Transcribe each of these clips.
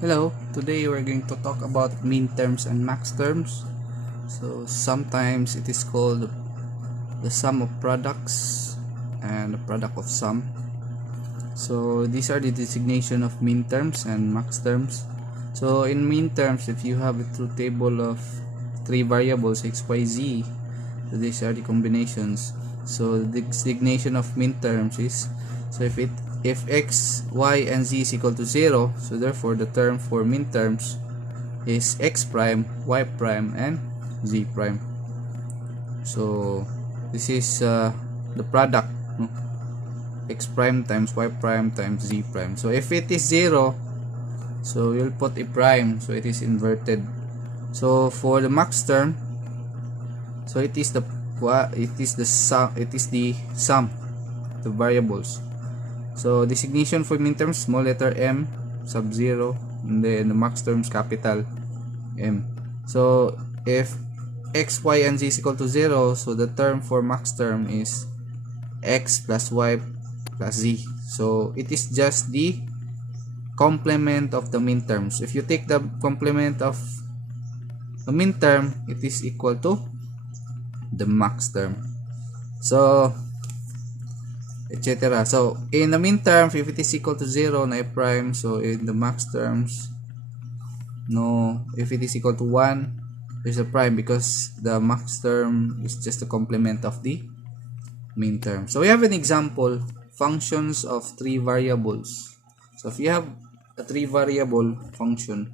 Hello, today we're going to talk about min terms and max terms. So sometimes it is called the sum of products and the product of sum. So these are the designation of min terms and max terms. So in min terms, if you have a truth table of three variables x, y, z, so these are the combinations. So the designation of min terms is, so if x, y, and z is equal to 0, so therefore the term for min terms is x prime, y prime, and z prime. So this is the product, no? X prime times y prime times z prime. So if it is 0, so you'll put a prime, so it is inverted. So for the max term, so it is the sum the variables. So designation for min terms, small letter m sub 0, and then the max terms capital M. So if x, y, and z is equal to 0, so the term for max term is x plus y plus z. So it is just the complement of the min terms. If you take the complement of the min term, it is equal to the max term. So etc. So in the min terms, if it is equal to 0 na prime, so in the max terms, no, if it is equal to 1, there's a prime because the max term is just a complement of the min term. So we have an example, functions of three variables. So if you have a three variable function,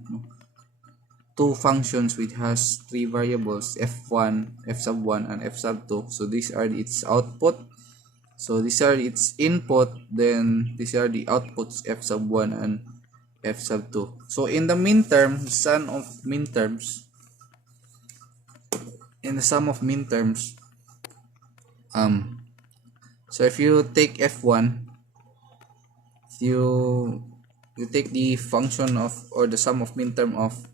two functions which has three variables, f1, f sub 1, and f sub 2. So these are its output. So these are its input, then these are the outputs, f sub 1 and f sub 2. So in the min term, sum of min terms, in the sum of min terms, so if you take f1, you take the function of, or the sum of min term of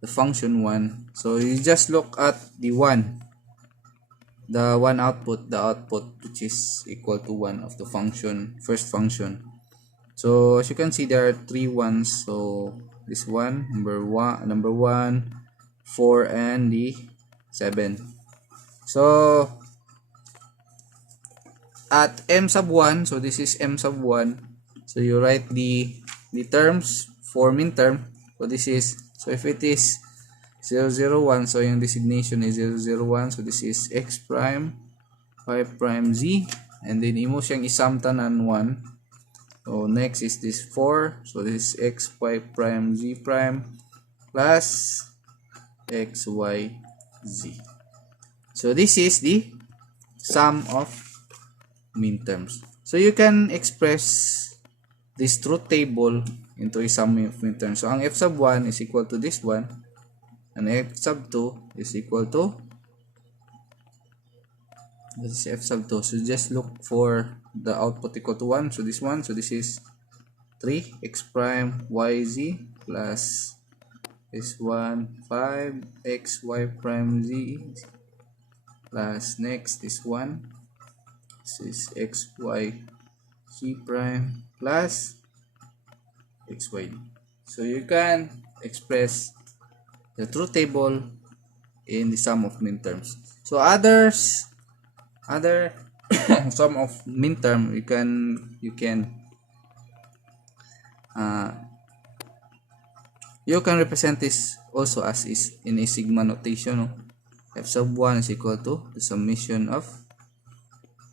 the function 1, so you just look at the 1, the one output, the output which is equal to 1 of the function, first function. So as you can see, there are three ones. So this one, number 1, 4, and the 7. So at m sub 1, so this is m sub 1, so you write the terms for min term. So this is, so if it is 0, 0, 1, so yung designation is 0, 0, 1, so this is x prime, y prime, z, and then imo siyang isam tanan 1. So next is this 4, so this is x, y prime, z prime, plus x, y, z. So this is the sum of min terms. So you can express this truth table into a sum of min terms. So ang f sub 1 is equal to this one, and f sub 2 is equal to this is f sub 2. So just look for the output equal to 1. So this one, so this is 3 x prime y z plus this one 5 x y prime z plus next this one, this is x y z prime plus x y. So you can express the truth table in the sum of min terms. So other sum of min term, you can represent this also as is in a sigma notation, no? F sub 1 is equal to the summation of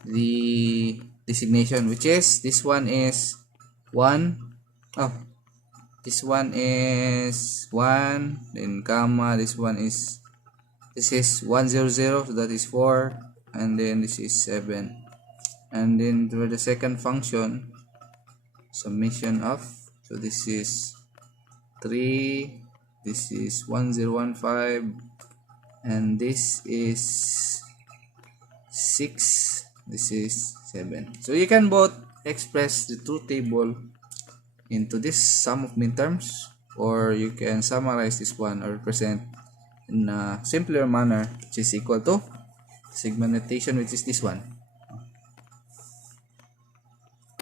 the designation, which is this one is 1, this one is 1, then comma, this is 1, 0, 0, so that is 4, and then this is 7, and then for the second function, summation of, so this is 3, this is 1, 0, 1, 5, and this is 6, this is 7. So you can both express the truth table into this sum of min terms, or you can summarize this one or represent in a simpler manner, which is equal to sigma notation, which is this one.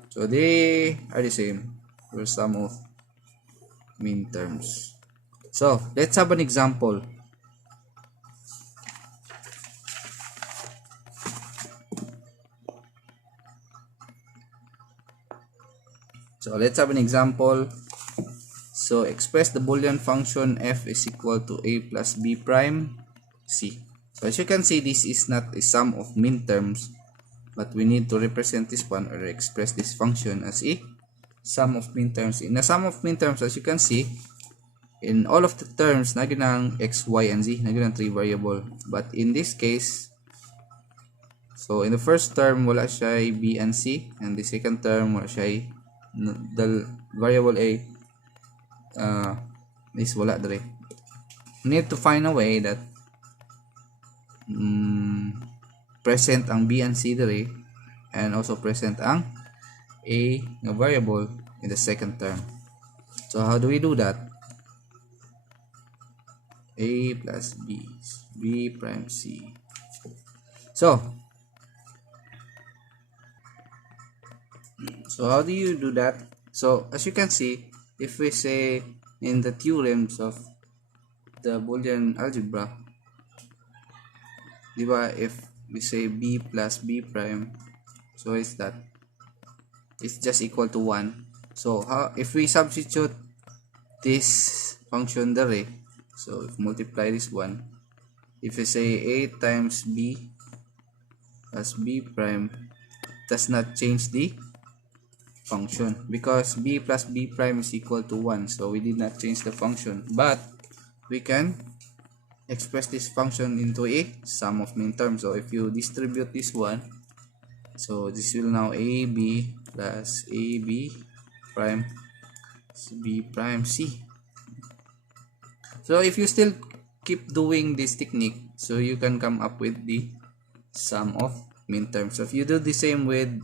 So they are the same for sum of Minterms. So let's have an example. So let's have an example. So express the Boolean function f is equal to a plus b prime c. So as you can see, this is not a sum of minterms, but we need to represent this one or express this function as a sum of minterms. In a sum of minterms, as you can see, in all of the terms, naginang x, y, and z, naginang 3 variable. But in this case, so in the first term, wala siya b and c, and the second term, wala siya the variable a is wala dere. We need to find a way that present ang b and c dere, and also present ang a na variable in the second term. So how do we do that? A plus b prime c. So how do you do that? So as you can see, if we say in the theorems of the Boolean algebra, diba, if we say b plus b prime, so it's that it's just equal to 1. So if we substitute this function there, so if multiply this one, if we say a times b plus b prime, does not change the function because b plus b prime is equal to 1, so we did not change the function, but we can express this function into a sum of minterms. So if you distribute this one, so this will now ab plus ab prime b prime c. So if you still keep doing this technique, so you can come up with the sum of minterms. So if you do the same with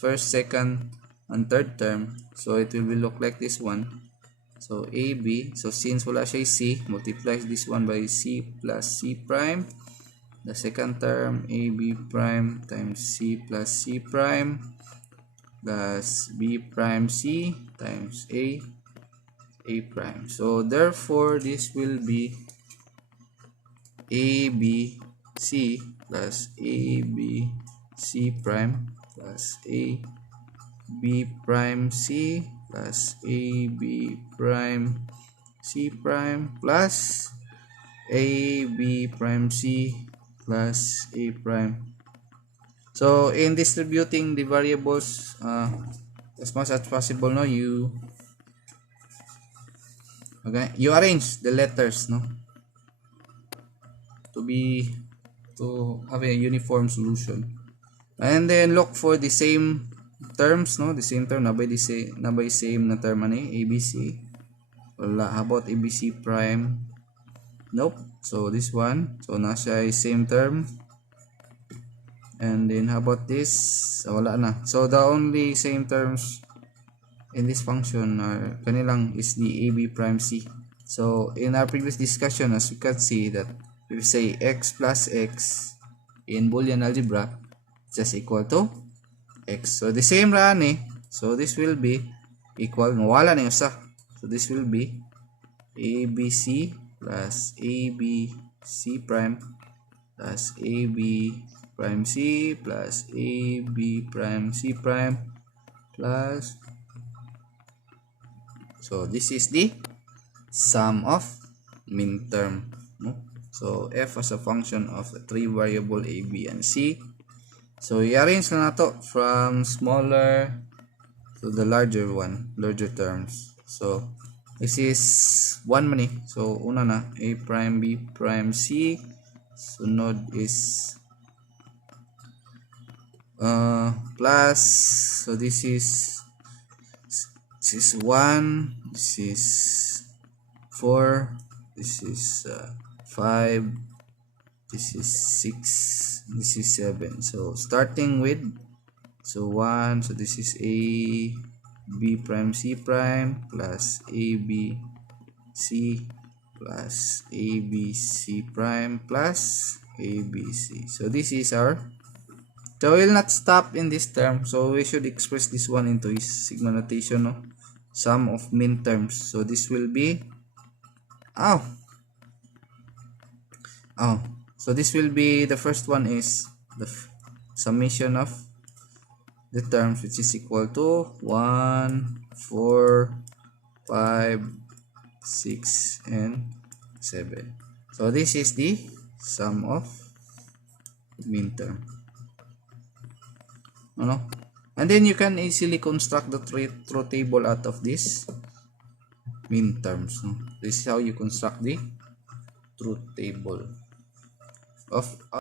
first, second, and third term, so it will look like this one. So AB, so since wala siya C, multiplies this one by C plus C prime. The second term, AB prime times C plus C prime plus B prime C times A prime. So therefore, this will be ABC plus ABC prime plus A b prime c plus a b prime c prime plus a b prime c plus a prime. So in distributing the variables as much as possible, no, you arrange the letters, no, to have a uniform solution, and then look for the same terms, no, the same term na by same na term ani abc. Wala. How about abc prime? Nope. So this one, so nasa same term. And then how about this? Wala na. So the only same terms in this function are kanilang is the ab prime c. So in our previous discussion, as you can see, that if we say x plus x in Boolean algebra just equal to x. So the same ra ni. So this will be equal, wala na yung isa. So this will be abc plus abc prime plus ab prime c plus ab prime c prime plus, so this is the sum of minterm, no? So f as a function of the 3 variable a, b, and c. So i-arrange na nato from smaller to the larger terms. So this is 1 man eh. So una na a prime b prime c. Sunod is plus, so this is 1, this is 4, this is 5, this is 6, this is 7. So starting with, so 1, so this is a b prime c prime plus a b c plus a b c prime plus a b c. So this is our, so we will not stop in this term, so we should express this one into his sigma notation, no? sum of minterms. So this will be so this will be, the first one is the summation of the terms, which is equal to 1, 4, 5, 6, and 7. So this is the sum of minterm. And then you can easily construct the truth table out of this minterms. This is how you construct the truth table of